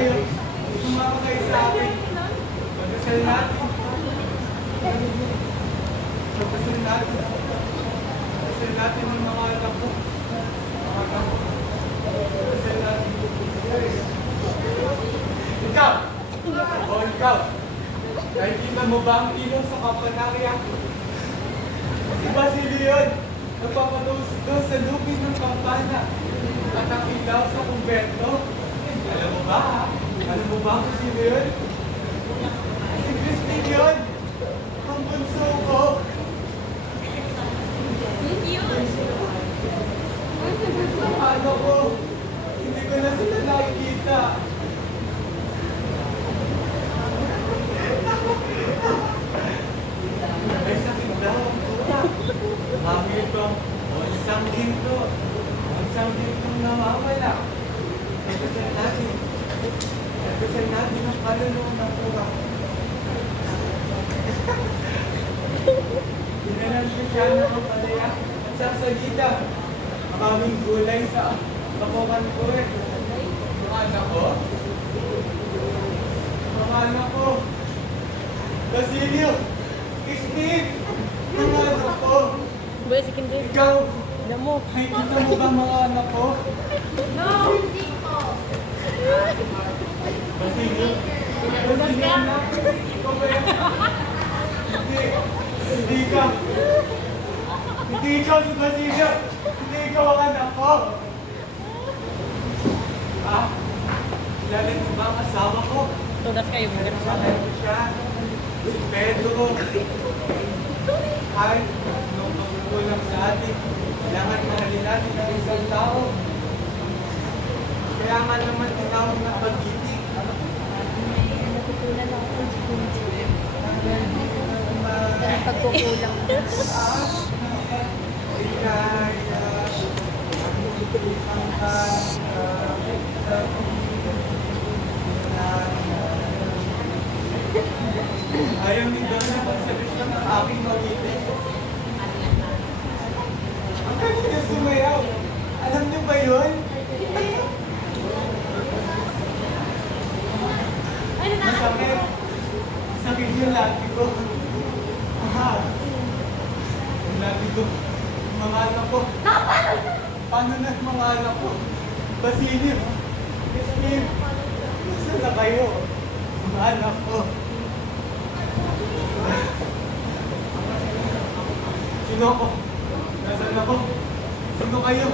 kayo. Sumama kayo sa akin. Magdasal natin. Magdasal natin. Magdasal natin ng mga anak ko. Mga anak ko. Magdasal natin. Ikaw! O ikaw! Nakikita mo ba ang ilaw sa kapanarya? Si Basilio yun! Nagpapados-dos sa lupin ng kampana at ang ilaw sa kumbento. Alam mo ba ha? Alam mo ba kung sino yun? Si Christine yun! Ang bunso ko! Ano ko? Hindi ko na sila nakikita. May sakit daw ang utak. Kami ito, isang ginto. Isang gintong nawawala. Nagdasal natin. Nagdasal natin ang kaluluwa ng utak. Dinalan ko siya ng kapalaya at sasagita. Ang aming gulay sa bakukan ko eh. Mga anak ko? Mga anak ko? Basilio! Christine! Mga anak ko! Boy, si Kindred. Ikaw! Damo. Ay, kita mo ba mga anak ko? No, hindi ko. Basilio? Basilio anak! Ikaw ba yan? Hindi! Hindi ka! Hindi ikaw si Basilio! Hindi ikaw ang anak ko! Ah! Kilala mo ba ang asawa ko? Tudas kayo. Nagsasabi ko siya. Si Pedro. Kahit nung magkukulang sa atin, kailangan mahalin natin ang isang tao. Kaya nga naman tinawag na pag-ibig. Natutunan ako sa Kindred. Pagkukulang. Ayaw ni Don na magsabi siya ng aking magitin. Ang kanina sumayaw. Alam niyo ba yun? Masakit. Sakit yung lati ko. Yung lati ko. Mga anak ko. Paano na mga anak ko? Basilio. Christine. Nasaan na kayo? Mga anak ko. Sino ako? Nasaan ako? Sino kayo?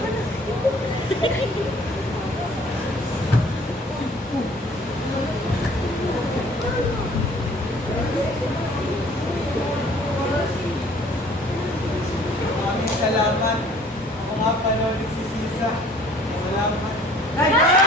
Maraming salamat. Ako nga pala si Sisa. Salamat. Ay!